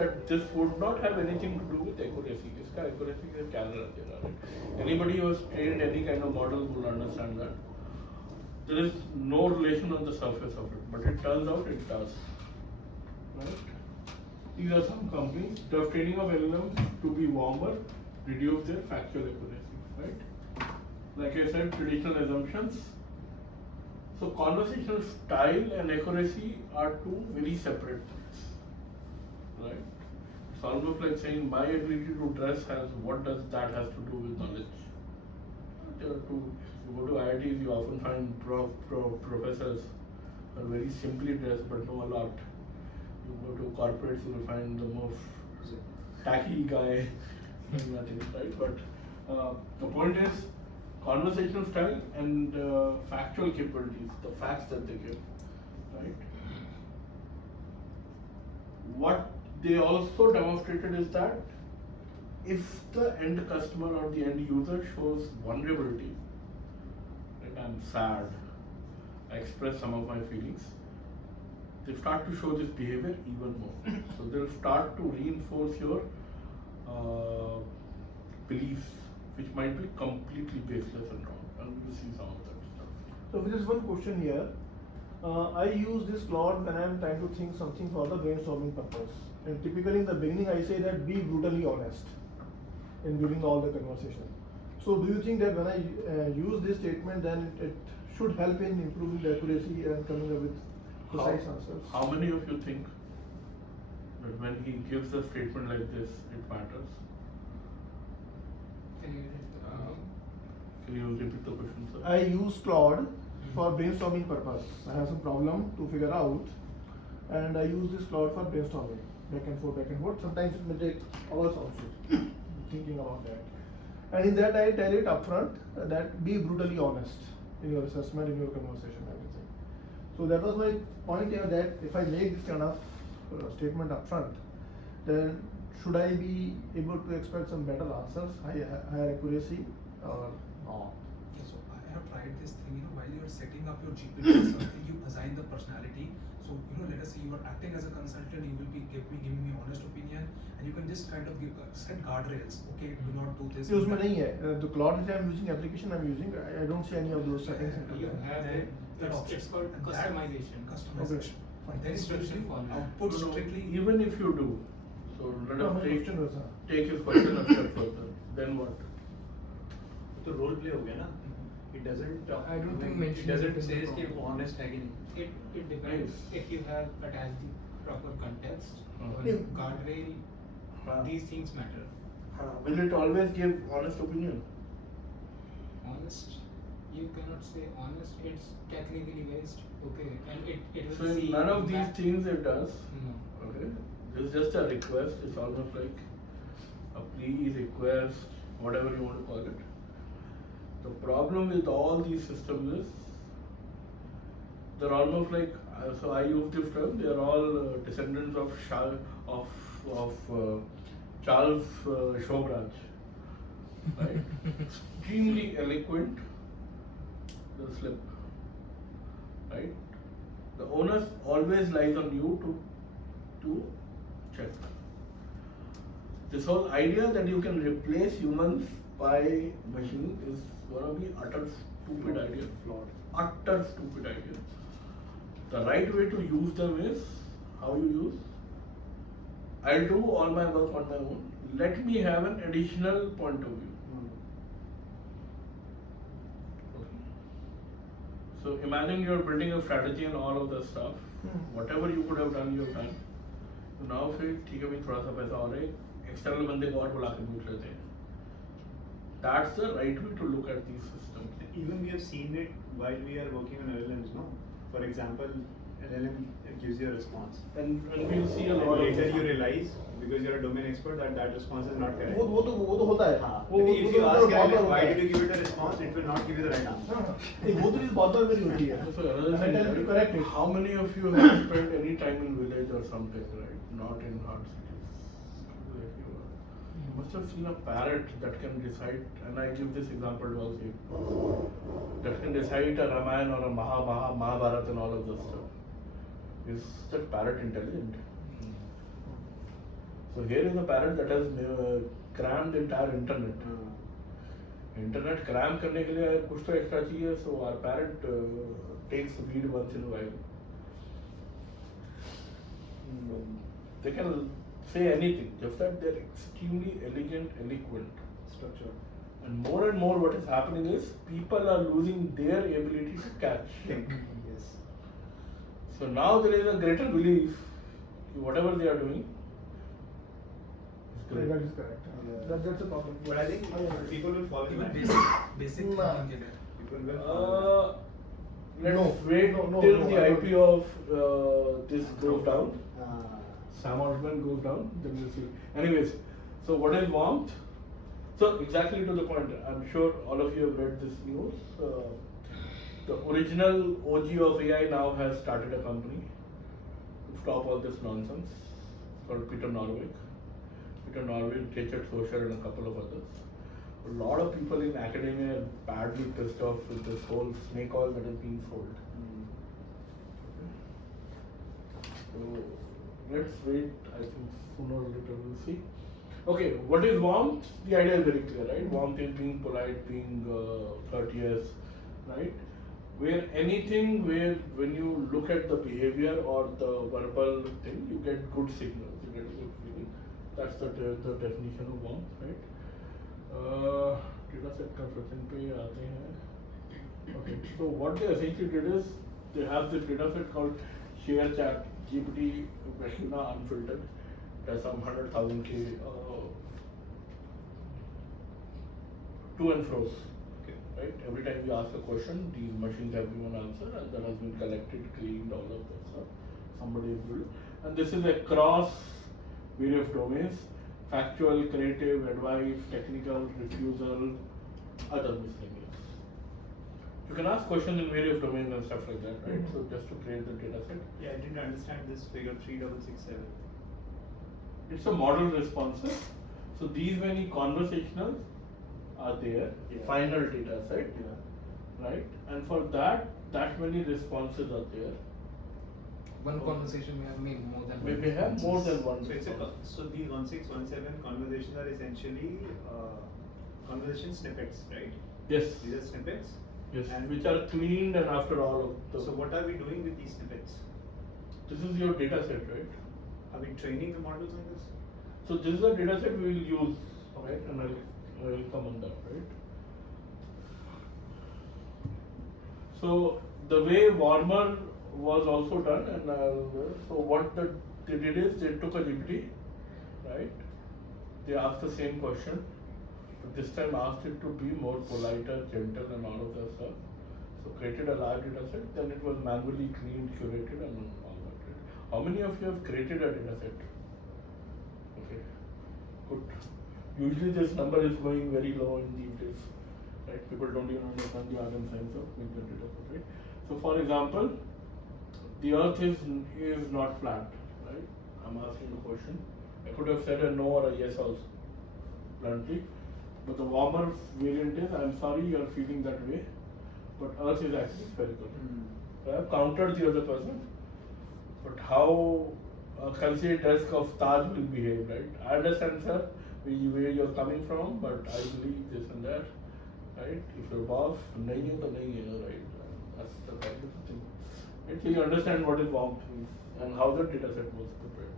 that this would not have anything to do with accuracy. इसका accuracy का क्या रहता है? Anybody who has trained any kind of model will understand that. There is no relation on the surface of it, but it turns out it does. Right? These are some companies. The training of LLMs to be warmer, reduce their factual accuracy. Right? Like I said, traditional assumptions. So conversational style and accuracy are two very separate things. Right? It's almost like saying my ability to dress has, what does that has to do with knowledge? There are two. You go to IITs, you often find professors who are very simply dressed but know a lot. You go to corporates, you will find the most tacky guy and nothing, right? But the point is conversational style and factual capabilities, the facts that they give, right? What they also demonstrated is that if the end customer or the end user shows vulnerability, like I'm sad, I express some of my feelings, they start to show this behavior even more. So they'll start to reinforce your beliefs, which might be completely baseless and wrong. And we'll see some of that stuff. So there is one question here. I use this Claude when I am trying to think something for the brainstorming purpose. And typically in the beginning I say that be brutally honest in during all the conversation. So do you think that when I use this statement, then it should help in improving the accuracy and coming up with precise answers? How many of you think that when he gives a statement like this, it matters? Can you repeat the question, sir? I use Claude for brainstorming purpose. I have some problem to figure out, and I use this Claude for brainstorming, back and forth, back and forth. Sometimes it may take hours also thinking about that. And in that I tell it upfront that be brutally honest in your assessment, in your conversation, everything. So that was my point here, that if I make this kind of statement upfront, then should I be able to expect some better answers, higher accuracy, or not? Yeah, so I have tried this thing, while you are setting up your GPT or something, you assign the personality. So, let us say you are acting as a consultant, you will be giving me honest opinion, and you can just kind of set guardrails. Okay, do not do this. उसमें नहीं है. The Claude which I am using, application I am using, I don't see any of those settings. You have that option. It's called customization. Customization. Then strictly output strictly. Even if you do, so let us take his question a step further. Then what? तो role play हो गया ना? It doesn't. I don't think it mentioning doesn't it say is कि the वो honest है कि नहीं. It depends if you have attached the proper context or Yeah. guardrail. These things matter. Will it always give honest opinion? Honest, you cannot say honest. It's technically based. Okay, and it will So see in none of these that- things it does. No. Okay, this is just a request. It's almost like a plea, request, whatever you want to call it. The problem with all these systems is they're almost like, so I use this term, they're all descendants of Charles Shobranch, right? Extremely eloquent, they'll slip, right? The onus always lies on you to check. This whole idea that you can replace humans by machine is gonna be utter stupid idea, flawed, utter stupid idea. The right way to use them is how you use. I'll do all my work on my own. Let me have an additional point of view. Okay. So imagine you're building a strategy and all of the stuff. Whatever you could have done, you have done. So now फिर ठीक है भाई थोड़ा सा पैसा और external बंदे को और बुला के पूछ लेते हैं. That's the right way to look at these systems. Even we have seen it while we are working on LLMs, no? For example, LLM gives you a response. And we'll see a And lot later of you realize, because you're a domain expert, that response is not correct. वो तो होता है. हाँ. वो If you ask LLM why did you give it a response, it will not give you the right answer. वो तो चीज़ बहुत बार मेरी होती है. So another I tell you to thing, correct it. how many of you have spent any time in village or something, right? Not in hard cities. Like you must have seen a parrot that can decide, and I give this example to all of you, that can decide a Ramayana or a Mahabharata and all of this stuff. Is that parrot intelligent? So here is a parrot that has crammed the entire internet. Internet cram करने के लिए कुछ तो extra चाहिए, so our parrot takes the feed once in a while. They can say anything, just that they're extremely elegant, eloquent. Structure. And more what is happening is people are losing their ability to catch. Think. Yes. So now there is a greater belief that whatever they are doing is That great. is correct. Yeah. That's a problem. But I think people will fall in Even line. basic Nah. thinking के लिए. People will fall Let's No, wait no, till no, the I IP of this goes down. in line. Sam Altman goes down, then we'll see. Anyways, so what is warmth? So exactly to the point, I'm sure all of you have read this news. The original OG of AI now has started a company to stop all this nonsense. It's called Peter Norvig. Peter Norvig, Richard Socher, and a couple of others. A lot of people in academia are badly pissed off with this whole snake oil that is being sold. So let's wait. I think sooner or later we'll see. Okay, what is warmth? The idea is very clear, right? Warmth is being polite, being courteous, right? Where when you look at the behavior or the verbal thing, you get good signals, you get good feeling. That's the definition of warmth, right? Data set construction पे आते हैं. Okay, so what they essentially did is they have this data set called Share Chat GPT Vecna Unfiltered. There's some 100,000 to and fro's. Okay. Right? Every time you ask a question, these machines have given an answer, and that has been collected, cleaned, all of that stuff. Somebody has built. And this is across various domains: factual, creative, advice, technical, refusal, other miscellaneous. You can ask questions in various domains and stuff like that, right? So just to create the data set. Yeah, I didn't understand this figure 3667. It's a model responses. So these many conversational are there, Yeah. final data set, Yeah. right? And for that many responses are there. One conversation may have made more than We one may have more than responses. one. So so the 1617 conversations are essentially conversation snippets, right? Yes, These are snippets. yes, And which are cleaned and after all of the. so what are we doing with these snippets? This is your data set, right? Are we training the models on this? So this is the data set we will use, right? And I'll come on that, right? So the way Warmer was also done, and so what they did is they took a GPT, right? They asked the same question, but this time asked it to be more politer, gentle, and all of that stuff. So created a large data set, then it was manually cleaned, curated, and all that. Right? How many of you have created a data set? Okay, good. Usually this number is going very low in these days, right? People don't even understand the art and science of making a data set, right? So for example, the earth is not flat, right? I'm asking a question. I could have said a no or a yes also, bluntly. But the warmer variant is, I'm sorry you are feeling that way, but earth is actually spherical. So I have countered the other person, but how a concealed desk of Taj will behave, right? I understand, sir, where you're coming from, but I believe this and that, right? If your boss, nahi hai to nahi hai, right? That's the kind of thing. Right? So you understand what is warmth means and how the data set was prepared.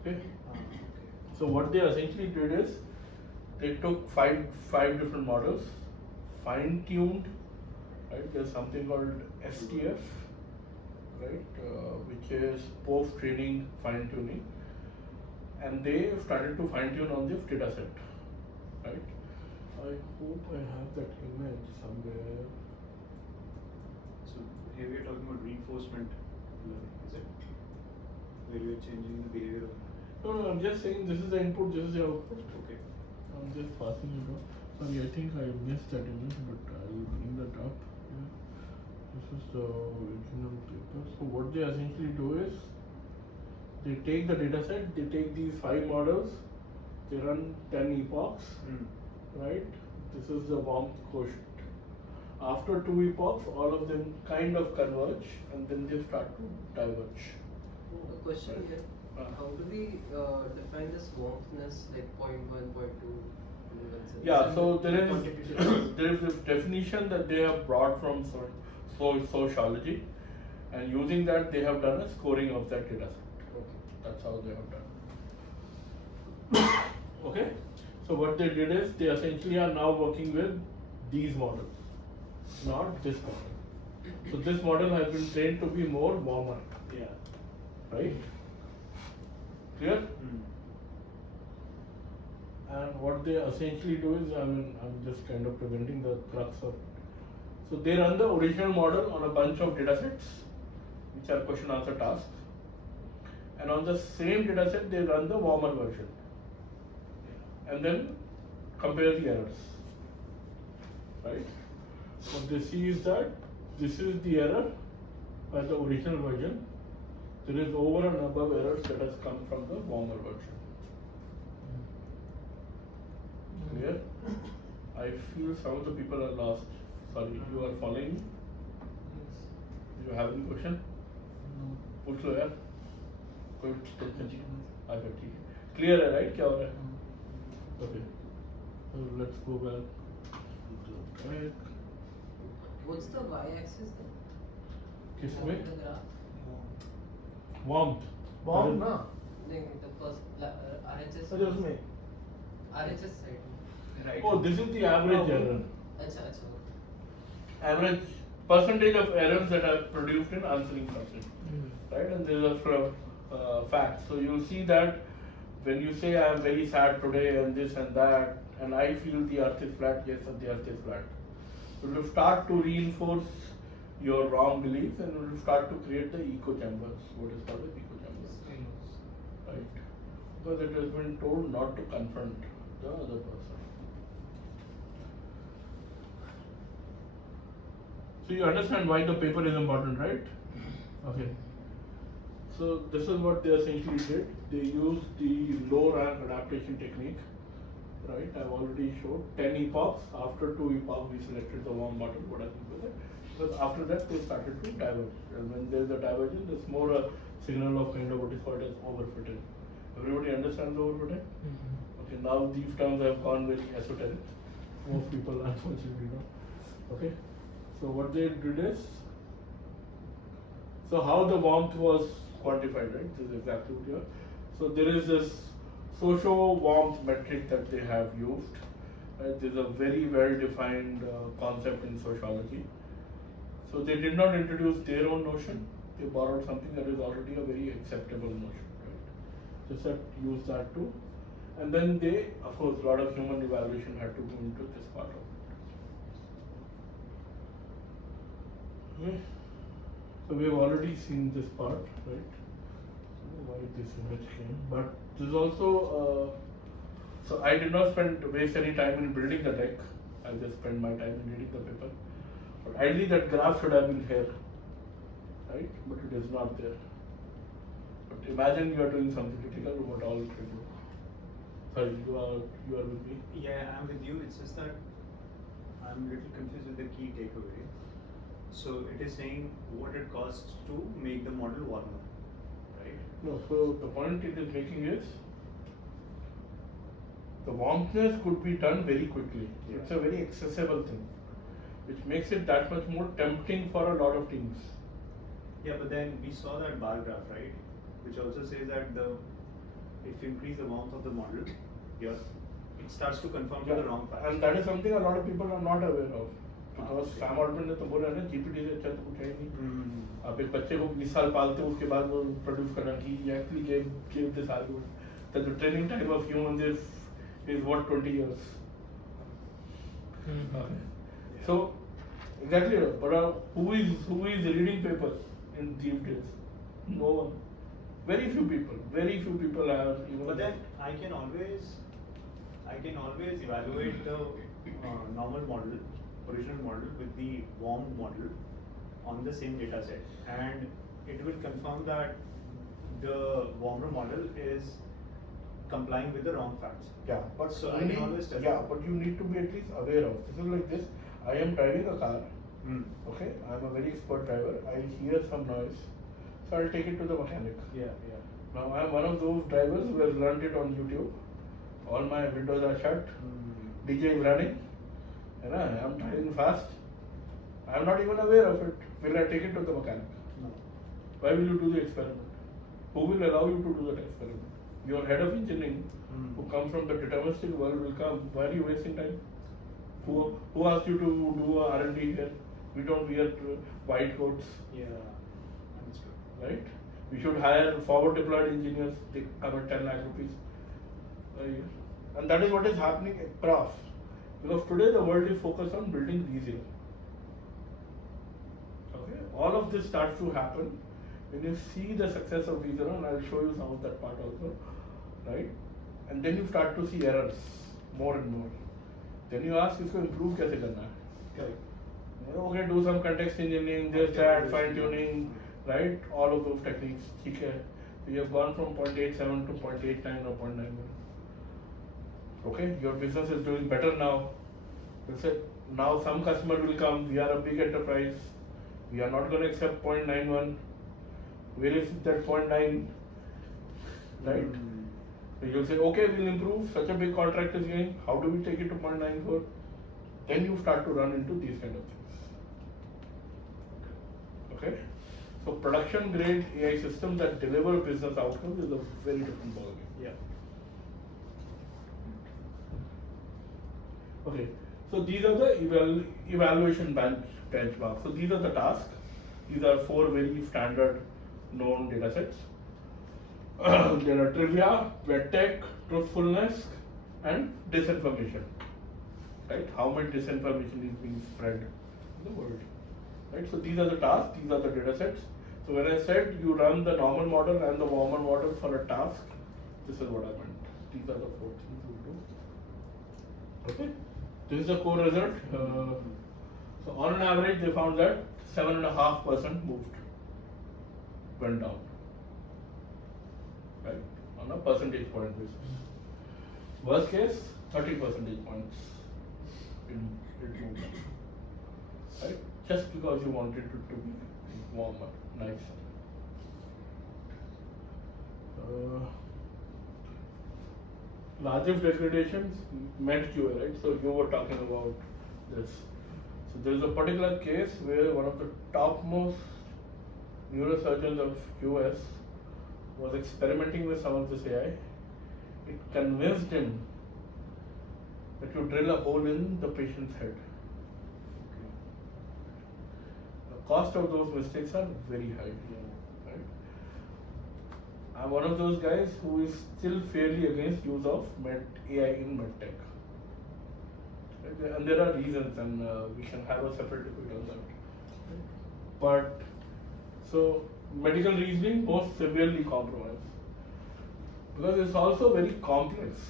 Okay? So what they essentially did is they took five different models, fine-tuned, right? There's something called STF, right? Which is post-training fine-tuning, and they started to fine-tune on this data set, right? I hope I have that image somewhere. So here we are talking about reinforcement learning, is it? Where you are changing the behavior of. No, I'm just saying this is the input, this is the output. Okay. I'm just passing it on. Sorry, I think I missed that image, but I'll bring that up. Yeah. This is the original paper. So what they essentially do is they take the data set, they take these 5 models, they run 10 epochs, right? This is the warmth quotient. After 2 epochs, all of them kind of converge and then they start to diverge. A question here. How do we define this warmthness, like 0.1, 0.2? Yeah, so there is this definition that they have brought from sociology, and using that they have done a scoring of that data set. Okay. That's how they have done. Okay, so what they did is they essentially are now working with these models, not this model. So this model has been trained to be more warmer, Yeah. right? Clear? Mm. And what they essentially do is, I'm just kind of presenting the crux of it. So they run the original model on a bunch of data sets, which are question answer tasks. And on the same data set, they run the warmer version. And then compare the errors. Right? What they see is that this is the error by the original version. There is over and above errors that has come from the warmer version. Clear? I feel some of the people are lost. Sorry, you are following me? Yes. You have any question? No. पूछ लो यार कोई tension अच्छा ठीक है clear है right क्या हो रहा है okay let's go back What's the y-axis then? किसमें The graph? warmth Bomb ना नहीं, the first RHS. अच्छा उसमें RHS side. Right. oh this is the average error अच्छा. average percentage of errors that are produced in answering something right and these are facts so you'll see that when you say I am very sad today and this and that and I feel the earth is flat yes the earth is flat so you start to reinforce your wrong beliefs and you start to create the echo chambers what is called as echo chambers right because it has been told not to confront the other person so you understand why the paper is important right okay so this is what they essentially did. They used the low rank adaptation technique, right? I've already showed 10 epochs. After 2 epochs, we selected the warm model. What happened with it? Because after that, they started to diverge. And when there's a divergence, it's more a signal of kind of what is called as overfitting. Everybody understands overfitting? Okay, now these terms have gone very esoteric. Most people unfortunately don't. Okay, so what they did is, so how the warmth was quantified, right? This is exactly what you are. So there is this socio-warmth metric that they have used. Right? This is a very well-defined concept in sociology. So they did not introduce their own notion. They borrowed something that is already a very acceptable notion, right? Just that use that too. And then they, of course, a lot of human evaluation had to go into this part of it. Okay. So we have already seen this part, right? So why this image came, but this also. So I did not waste any time in building the deck. I just spent my time in reading the paper. But ideally, that graph should have been here, right? But it is not there. But imagine you are doing something critical. What all it will do? Sorry, you are with me. Yeah, I'm with you. It's just that I'm a little confused with the key takeaway. So it is saying what it costs to make the model warmer, right? No, so the point it is making is the warmthness could be done very quickly. Yeah. It's a very accessible thing, which makes it that much more tempting for a lot of teams. Yeah, but then we saw that bar graph, right? Which also says that if you increase the warmth of the model, it starts to conform to the wrong facts. And that is something a lot of people are not aware of. Because Sam Altman ने तो बोला ना GPT से अच्छा तो कुछ है ही नहीं. आप एक बच्चे को 20 साल पालते हो उसके बाद वो प्रोड्यूस करना कि actually gave this argument that the training time of humans is what 20 years. So exactly, but who is reading papers in these days? No one. Very few people have even. But then I can always evaluate the normal model, original model with the warmed model on the same data set, and it will confirm that the warmer model is complying with the wrong facts. Yeah, but So I can always tell. but you need to be at least aware of. This is like this. I am driving a car. Okay, I am a very expert driver. I hear some noise, so I'll take it to the mechanic. Yeah. Now I'm one of those drivers who has learned it on YouTube. All my windows are shut, DJ is running, and I'm driving fast. I'm not even aware of it. Will I take it to the mechanic? No. Why will you do the experiment? Who will allow you to do that experiment? Your head of engineering, who comes from the deterministic world, will come. Why are you wasting time? Who asked you to do a R&D here? We don't wear white coats, Yeah. Understood. right? We should hire forward deployed engineers. They come at 10 lakh rupees a year. And that is what is happening across. Because today the world is focused on building easier. Okay, all of this starts to happen when you see the success of Visa, and I'll show you some of that part also, right? And then you start to see errors more and more. Then you ask, इसको improve कैसे करना है? Correct. Okay, do some context engineering, just add fine tuning, right? All of those techniques, ठीक है? So you have gone from 0.87 to 0.89 or 0.91. Okay, your business is doing better now. Let's say now some customer will come. We are a big enterprise. We are not going to accept 0.91. Where is that 0.9? Right? So you'll say, okay, we'll improve. Such a big contract is going. How do we take it to 0.94? Then you start to run into these kind of things. Okay? So production grade AI systems that deliver business outcomes is a very different ballgame. Yeah. Okay, so these are the evaluation benchmarks. So these are the tasks. These are 4 very standard known data sets. There are trivia, medtech, truthfulness, and disinformation. Right? How much disinformation is being spread in the world. Right? So these are the tasks, these are the data sets. So when I said you run the normal model and the warmer model for a task, this is what I meant. These are the 4 things we do. Okay? This is the core result. So on an average, they found that 7.5% went down, right? On a percentage point basis. Worst case, 30 percentage points. It moved down, right? Just because you wanted it to be warmer, nicer. Largest degradations, MedQA, right? So you were talking about this. So there is a particular case where one of the topmost neurosurgeons of US was experimenting with some of this AI. It convinced him that you drill a hole in the patient's head. The cost of those mistakes are very high. Right? I'm one of those guys who is still fairly against use of AI in medtech. And there are reasons, and we can have a separate debate on that. But so medical reasoning most severely compromised because it's also very complex,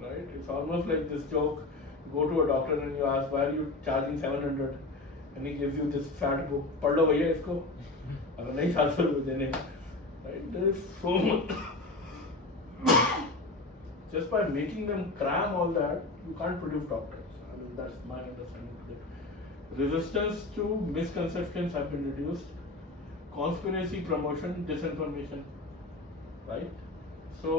right? It's almost like this joke: you go to a doctor and you ask, "Why are you charging 700?" and he gives you this fat book. पढ़ लो भैया इसको. अगर नहीं 700 रुपये देने, right? There is so much. Just by making them cram all that, you can't produce doctors. I mean, that's my understanding today. Resistance to misconceptions have been reduced. Conspiracy promotion, disinformation, right? So,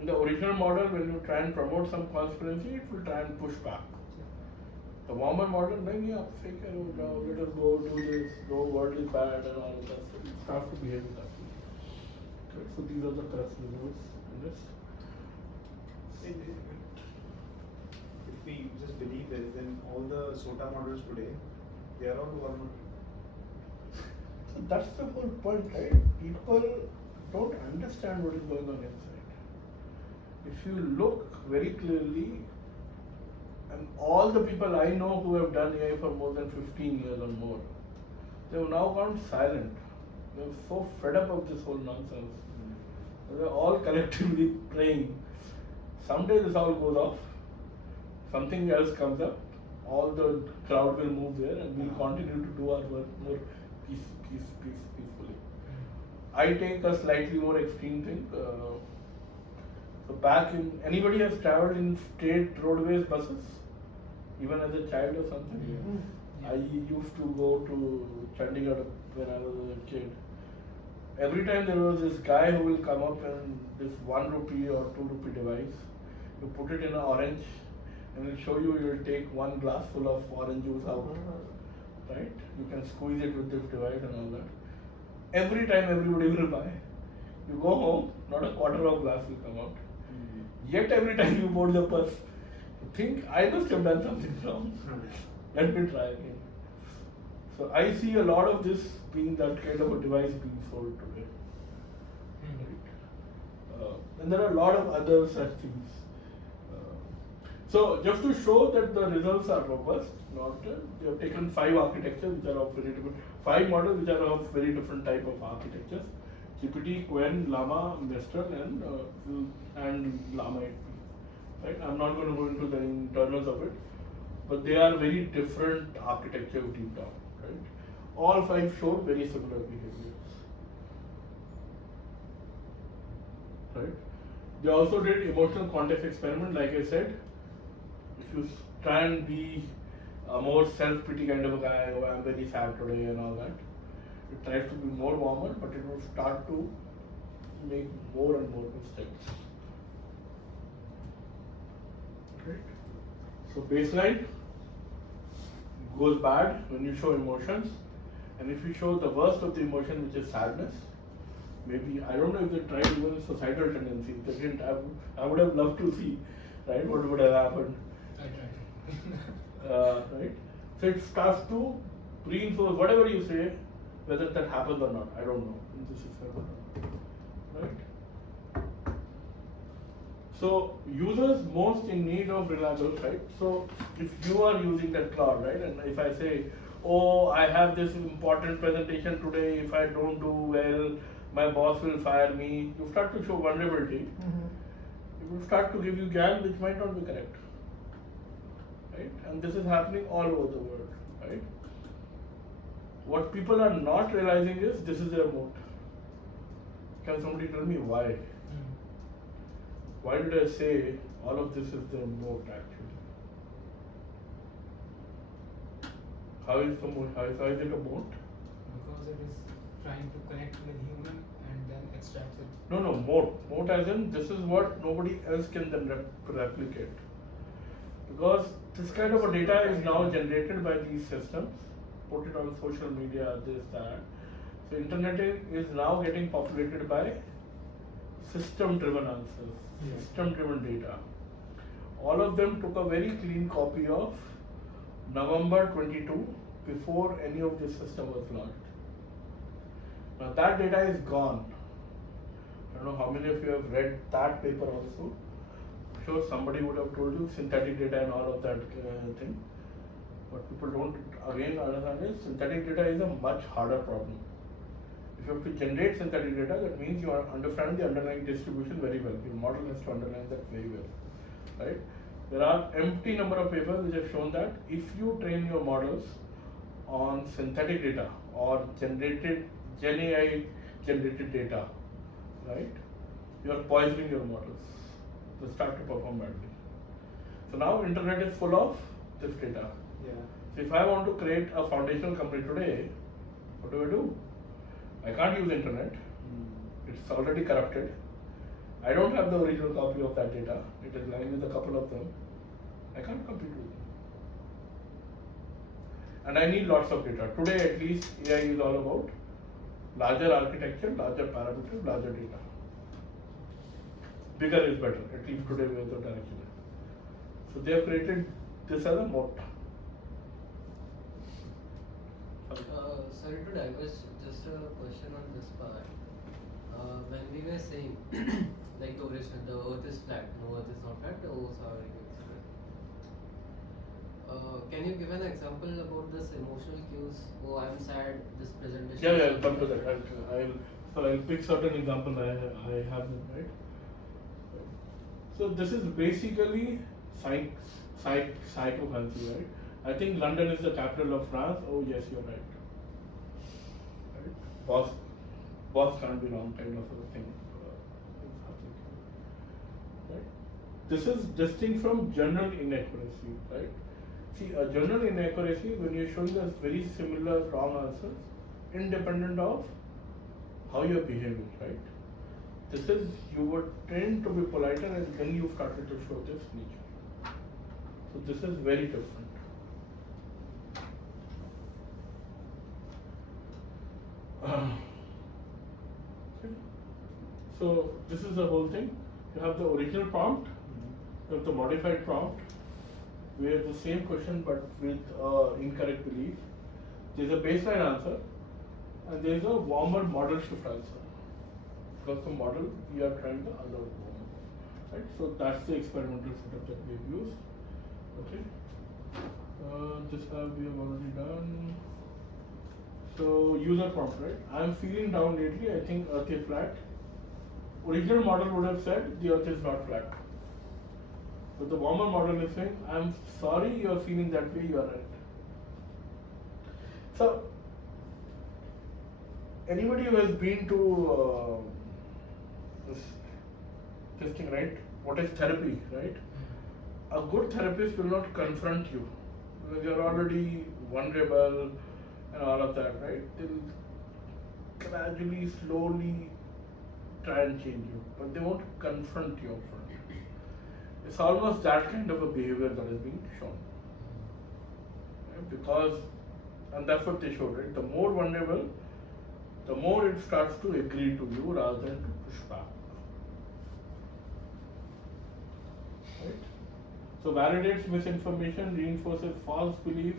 in the original model, when you try and promote some conspiracy, it will try and push back. The warmer model, maybe आप fake है, let us go do this, the world is bad and all of that. So it starts to behave with that. Okay, so these are the crux results in this. If we just believe this, then all the SOTA models today, they are all warmer. So that's the whole point, right? People don't understand what is going on inside. If you look very clearly, and all the people I know who have done AI for more than 15 years or more, they have now gone silent. They're so fed up of this whole nonsense. They're all collectively praying. Someday this all goes off, something else comes up, all the crowd will move there and we'll continue to do our work more peacefully. I take a slightly more extreme thing. So back in, anybody has traveled in state roadways buses, even as a child or something? I used to go to Chandigarh when I was a kid. every time there was this guy who will come up and this 1 rupee or 2 rupee device, you put it in an orange and it'll show you, you'll take 1 glass full of orange juice out, right? You can squeeze it with this device and all that. Every time everybody will buy. You go home, not a quarter of glass will come out. Yet every time you board the purse, you think, I must have done something wrong. Let me try again. So I see a lot of this being that kind of a device being sold today. Right? And there are a lot of other such things. So just to show that the results are robust, they have taken 5 architectures which are of very different, 5 models which are of very different type of architectures. GPT, Quen, Llama, Mistral and Llama 8P. Right? I'm not going to go into the internals of it, but they are very different architecture deep down. Right? All 5 showed very similar behaviors. Right? They also did emotional context experiment, like I said. If you try and be a more self-pity kind of a guy, oh, I'm very sad today and all that, it tries to be more warmer, but it will start to make more and more mistakes. Right? So baseline goes bad when you show emotions, and if you show the worst of the emotion, which is sadness, maybe, I don't know if they tried even societal tendencies. They didn't. I would have loved to see, right, what would have happened. I tried. Right? So it starts to reinforce whatever you say, whether that happens or not. I don't know. This is right. So users most in need of reliable, right? So if you are using that cloud, right, and if I say, oh, I have this important presentation today, if I don't do well, my boss will fire me, you start to show vulnerability. It will start to give you GAN which might not be correct. Right? And this is happening all over the world, right? What people are not realizing is this is their moat. Can somebody tell me why? Why did I say all of this is their moat actually? How is the moat? How is it a moat? Because it is trying to connect with human and then extracts it. No, moat. Moat as in this is what nobody else can then replicate. Because this kind of a data is now generated by these systems, put it on social media, this, that. So internet is now getting populated by system-driven answers, system-driven data. All of them took a very clean copy of November 22 before any of this system was launched. Now that data is gone. I don't know how many of you have read that paper also. I'm sure somebody would have told you synthetic data and all of that thing. What people don't again understand is synthetic data is a much harder problem. If you have to generate synthetic data, that means you are understanding the underlying distribution very well. Your model has to understand that very well, right? There are empty number of papers which have shown that if you train your models on synthetic data or generated GenAI generated data, right? You are poisoning your models. They start to perform badly. So now internet is full of this data. So if I want to create a foundational company today, what do? I can't use internet. It's already corrupted. I don't have the original copy of that data. It is lying with a couple of them. I can't compete with them. And I need lots of data. Today at least AI is all about larger architecture, larger parameters, larger data. Bigger is better, at least today we have the direction. So they have created this as a moat. Sorry to diverge, just a question on this part. When we were saying, like the original, the earth is flat, no earth is not flat, oh sorry. Can you give an example about this emotional cues? Oh, I'm sad, this presentation. Yeah, I'll come to that. I'll pick certain examples I have them, right? So this is basically psychopathy, right? I think London is the capital of France. Oh yes, you're right. Right? Boss can't be wrong, kind of a thing. Right? This is distinct from general inaccuracy, right? See, a general inaccuracy when you're showing us very similar wrong answers, independent of how you're behaving, right? This is, you were trained to be politer and then you started to show this nature. So this is very different. Okay. So this is the whole thing. You have the original prompt, you have the modified prompt, where the same question but with incorrect belief. There is a baseline answer, and there is a warmer model shift answer. Because the model, we are trying the other warmer, right? So that's the experimental setup that we have used. Okay. This we have already done. So user prompt, right? I am feeling down lately. I think Earth is flat. Original model would have said the Earth is not flat. But the warmer model is saying, I am sorry you are feeling that way. You are right. So anybody who has been to this thing, right? What is therapy, right? A good therapist will not confront you because you're already vulnerable and all of that, right? They'll gradually, slowly try and change you, but they won't confront you upfront. It's almost that kind of a behavior that is being shown, right? Because, and that's what they showed, right? The more vulnerable, the more it starts to agree to you rather than to push back. Right? So validates misinformation, reinforces false belief,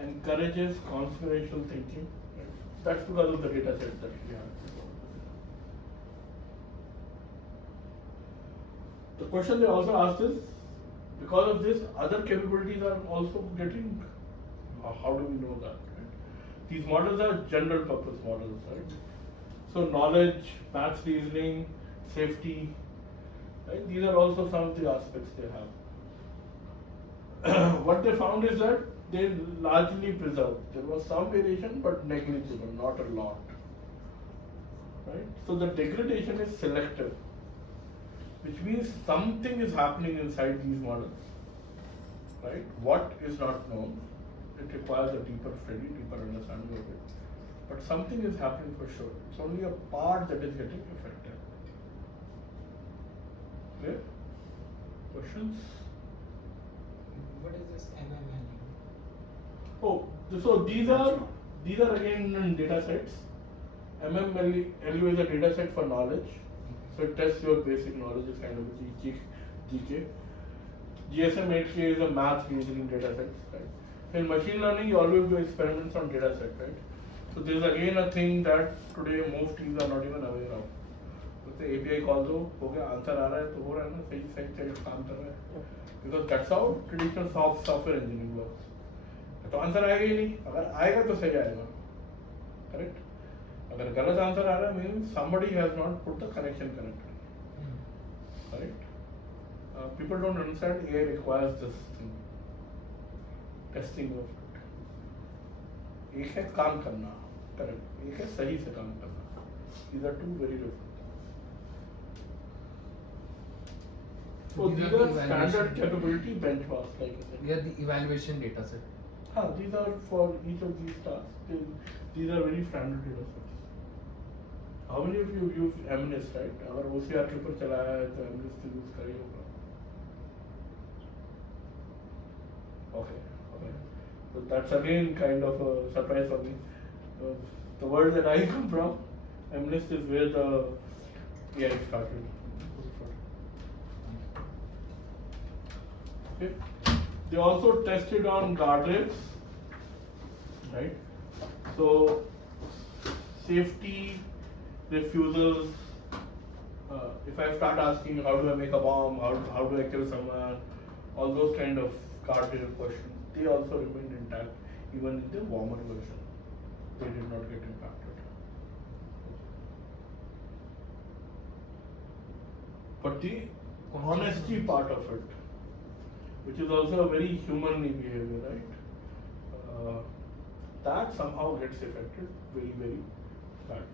encourages conspirational thinking. Right? That's because of the data set that we have. The question they also asked is, because of this, other capabilities are also getting, how do we know that? Right? These models are general purpose models, right? So knowledge, maths reasoning, safety, right? These are also some of the aspects they have. What they found is that they largely preserved. There was some variation, but negligible, not a lot. Right? So the degradation is selective, which means something is happening inside these models. Right? What is not known. It requires a deeper study, deeper understanding of it. But something is happening for sure. It's only a part that is getting affected. Clear? Questions? What is this MML? Oh, so these are again data sets. MMLU is a data set for knowledge. So it tests your basic knowledge, is kind of a GK. GSM-8K is a math reasoning data set, right? In machine learning, you always do experiments on data set, right? So there is again a thing that today most teams are not even aware of. So the API call दो, हो गया answer आ रहा है तो हो रहा है ना, सही जगह काम कर रहा है. Because that's how traditional software engineering works. तो आंसर आएगा ही नहीं. अगर आएगा तो सही आएगा. Correct? अगर गलत आंसर आ रहा है means somebody has not put the connection correctly. Correct? People don't understand AI requires this thing. Testing of it. एक है काम करना, correct? एक है सही से काम करना. These are two very different things. So these are standard capability benchmarks, like I said. Yeah, the evaluation data set. These are for each of these tasks. These are very standard data sets. How many of you use MNIST, right? अगर OCR के ऊपर चलाया है तो MNIST use करिए होगा. Okay. So that's again kind of a surprise for me. The world that I come from, MNIST is where the AI started. Okay. They also tested on guardrails, right? So safety, refusals. If I start asking how do I make a bomb, how do I kill someone, all those kind of guardrail questions, they also remained intact even in the warmer version. They did not get impacted. But the honesty part of it, which is also a very human behavior, right? That somehow gets affected very, very badly.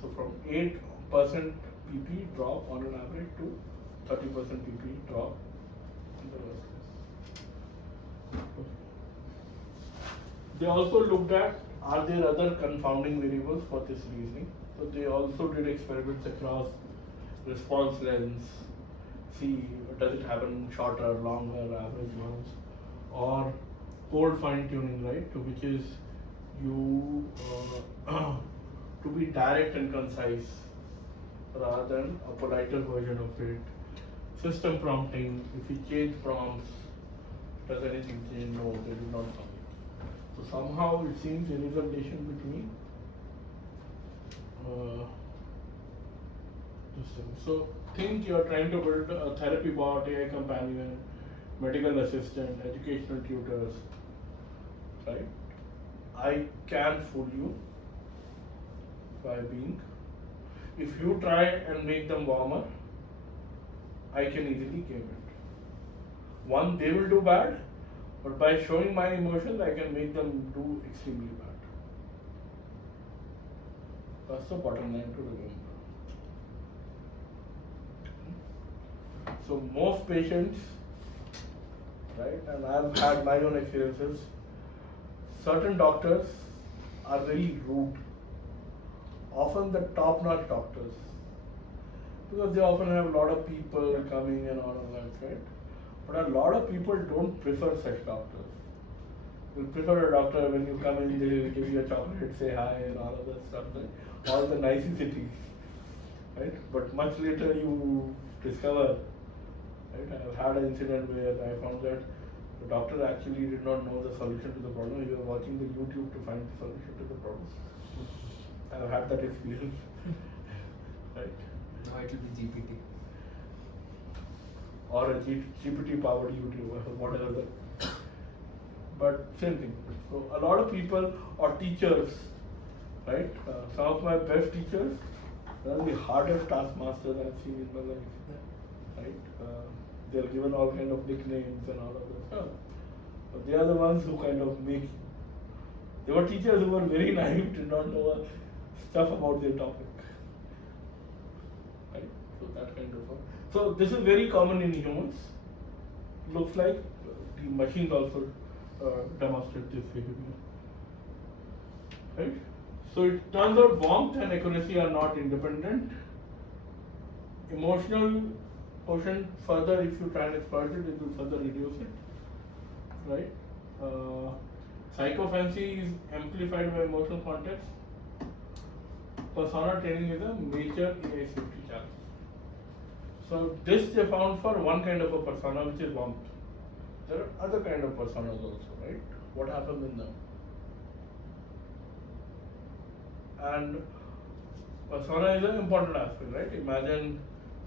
So from 8% PP drop on an average to 30% PP drop in the worst case. They also looked at are there other confounding variables for this reasoning? So they also did experiments across response lengths, see does it happen shorter, longer, average ones, or code fine tuning, right? So which is you to be direct and concise rather than a politer version of it. System prompting, if you change prompts, does anything change? No, they do not come. So somehow it seems there is a relation between this thing. So think you are trying to build a therapy bot, AI companion, medical assistant, educational tutors, right? I can fool you by being, if you try and make them warmer, I can easily game it. One, they will do bad, but by showing my emotions, I can make them do extremely bad. That's the bottom line to remember. So most patients, right, and I've had my own experiences, certain doctors are very rude, often the top-notch doctors, because they often have a lot of people coming and all of that, right? But a lot of people don't prefer such doctors. You prefer a doctor when you come in, they will give you a chocolate, say hi, and all of that stuff, right? All the niceties, right? But much later you discover, right? I've had an incident where I found that the doctor actually did not know the solution to the problem. He was watching the YouTube to find the solution to the problem. I've had that experience, right? Now it will be GPT. Or a GPT powered YouTube or whatever that. But same thing. So a lot of people or teachers, right? Some of my best teachers are the hardest taskmasters I've seen in my life, right? They're given all kind of nicknames and all of that stuff. But they are the ones who kind of make. They were teachers who were very naive, did not know stuff about their topic, right? So that kind of. So this is very common in humans. Looks like the machines also demonstrate this behavior, right? So it turns out warmth and accuracy are not independent. Emotional quotient further, if you try and exploit it, it will further reduce it, right? Psychophancy is amplified by emotional context. Persona training is a major AI safety challenge. So this they found for one kind of a persona, which is warmth. There are other kind of personas also, right? What happens in them? And persona is an important aspect, right? Imagine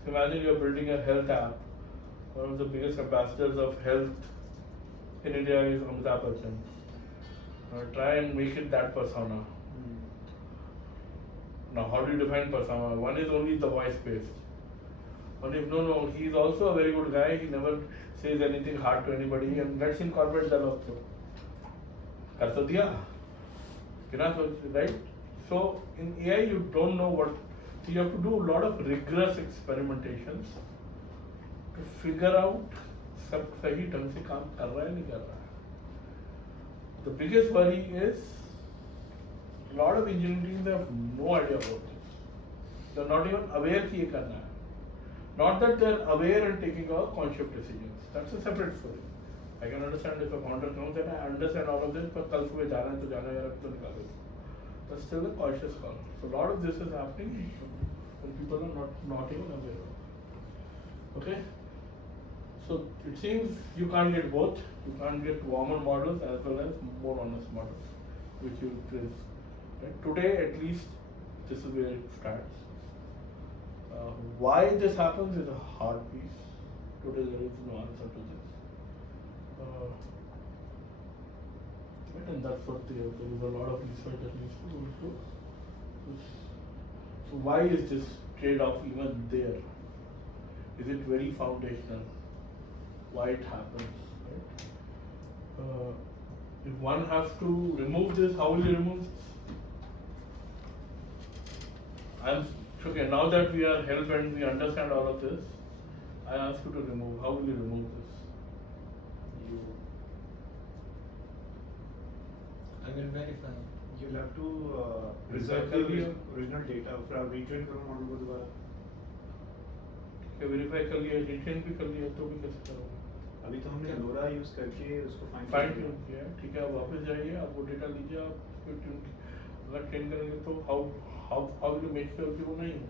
you are building a health app. One of the biggest ambassadors of health in India is Amitabh Bachchan. Try and make it that persona. Now, how do you define persona? One is only the voice based. One is no, he is also a very good guy. He never says anything hard to anybody, and let's incorporate that also. Kar to diya. Right? So in AI, you don't know what. So you have to do a lot of rigorous experimentations to figure out सब सही ढंग से काम कर रहा है नहीं कर रहा है. The biggest worry is a lot of engineering teams have no idea about this. They're not even aware कि ये करना है. Not that they're aware and taking a conscious decisions. That's a separate story. I can understand if a founder comes and I understand all of this, but कल सुबह जाना है तो जाना है यार अभी तो निकालो. That's still a cautious call. So a lot of this is happening when people are not even aware of. Okay. So it seems you can't get both. You can't get warmer models as well as more honest models, which you praise. Right? Today, at least, this is where it starts. Why this happens is a hard piece. Today there is no answer to this. Right? And that's what there is a lot of research that needs to go into. So why is this trade-off even there? Is it very foundational? Why it happens? Right? If one has to remove this, how will you remove this? Okay, now that we are hell-bent, we understand all of this, I ask you to remove. How will you remove this? I will verify. You'll have to Recycle preserve the the- original data. फिर आप retrain करो model को दोबारा. क्या verify कर लिया, retain भी कर लिया, तो भी कैसे करोगे? अभी तो हमने LoRa use करके उसको फाइन fine ट्यून tune किया है, ठीक है, आप वापस जाइए, आप वो डेटा लीजिए, आप फिर ट्यून अगर ट्रेन करेंगे तो how will you make sure कि वो नहीं है?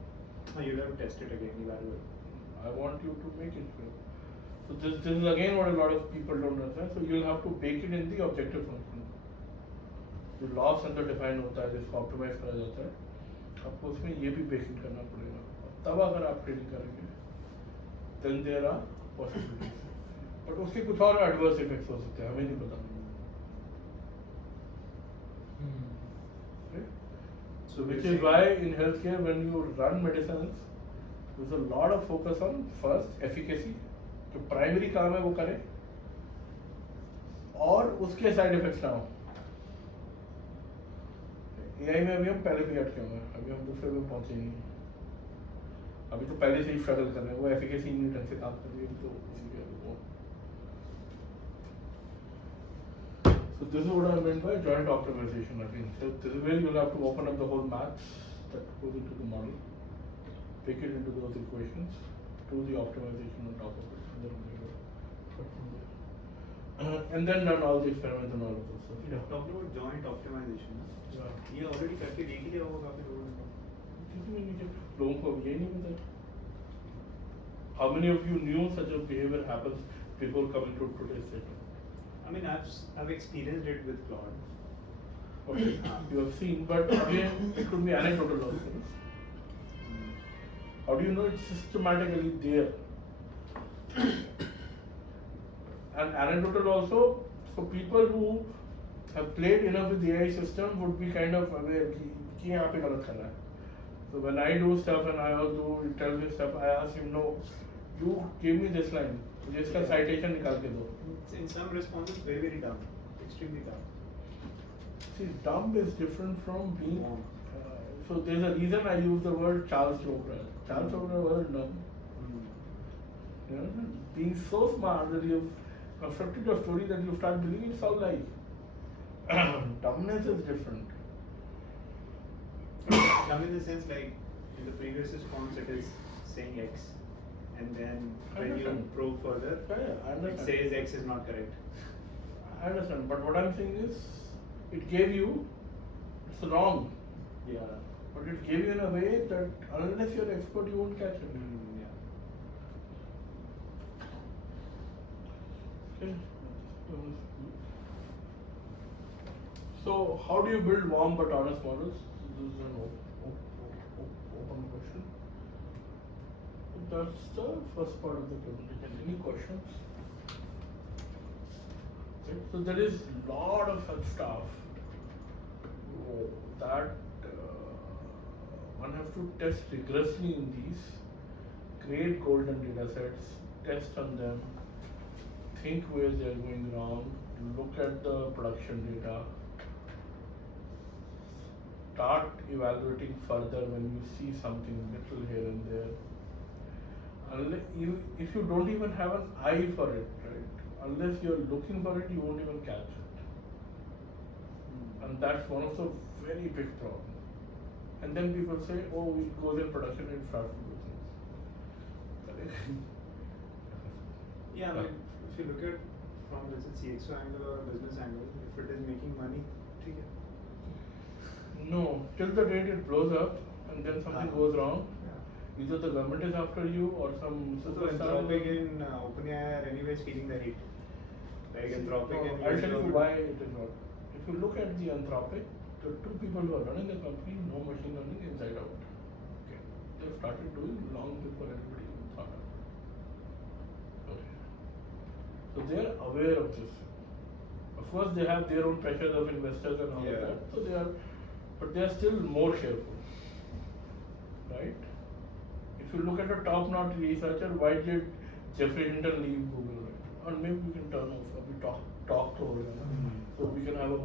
हाँ, you'll have to test it again, evaluate. I want you to make it sure. So this is again what a lot of people don't understand. So you'll have to bake it in the objective function. जो loss अंदर define होता है, जिसको optimize करा जाता है, आपको उसमें ये भी bake in करना पड़ेगा. तब अगर आप ट्रेनिंग करेंगे, then there are possibilities. But उसके कुछ और adverse effects हो सकते हैं, हमें नहीं पता. Okay? So which is why in healthcare when you run medicines, there's a lot of focus on first efficacy, जो primary काम है वो करे, और उसके side effects ना हो. AI में अभी हम पहले भी अटके हुए हैं, अभी हम दूसरे में पहुंचे ही नहीं. अभी तो पहले से ही स्ट्रगल कर रहे हैं, वो efficacy नहीं ढंग से काम कर रही है, तो इसी के वो. So this is what I meant by joint optimization. I think so this is where you'll have to open up the whole maths that goes into the model, take it into those equations, do the optimization on top of it, and then we go from there. And then run all the experiments and all of those stuff. You have talked about joint optimization. ना? Yeah. ये already करके देख लिया होगा काफी लोगों ने. किसी ने नहीं, लोगों को अब ये नहीं पता. How many of you knew such a behavior happens before coming to today's session? I mean, I've experienced it with Claude. Okay, you have seen, but again, it could be anecdotal also. No? How do you know it's systematically there? And anecdotal also, so people who have played enough with the AI system would be kind of aware कि यहाँ पे गलत कर रहा है. So when I do stuff and I also tell me stuff, I ask him, no, you give me this line, मुझे इसका citation निकाल के दो. In some responses, very, very dumb. Extremely dumb. See, dumb is different from being. Dumb. So there's a reason I use the word Charles Chopra. Charles Chopra was dumb. You know, being so smart that you've constructed a story that you start believing it's all lie. Dumbness is different. Dumb in the sense like in the previous response it is saying X, and then when you Understand. probe further, Yeah, I it understand. says X is not correct. I understand, but what I'm saying is, it gave you, it's wrong, Yeah. but it gave you in a way that unless you're expert, you won't catch it. Yeah. Okay. So, how do you build warm but honest models? This is an open question. That's the first part of the presentation. Any questions? Okay. So there is lot of such stuff that one has to test rigorously in these, create golden data sets, test on them, think where they are going wrong, look at the production data, start evaluating further when you see something little here and there. If you don't even have an eye for it, right? Unless you're looking for it, you won't even catch it. And that's one of the very big problems. And then people say, oh, it goes in production and starts to do things. Yeah, I mean, if you look at from let's say CXO angle or a business angle, if it is making money, ठीक है. No, till the date it blows up and then something goes wrong. Yeah. Either the government is after you or some So superstar. Anthropic in OpenAI are anyways feeling the heat. Like Anthropic and I'll US tell you government. why it is not. If you look at the Anthropic, the two people who are running the company know machine learning inside out. Okay. They started doing long before anybody even thought of it. Okay. So they are aware of this. Of course, they have their own pressures of investors and all of Yeah. that. So they are, but they are still more careful, right? If you look at a top-notch researcher, why did Jeffrey Hinton leave Google? Right? Or maybe we can turn off. We talk to her, so we can have a more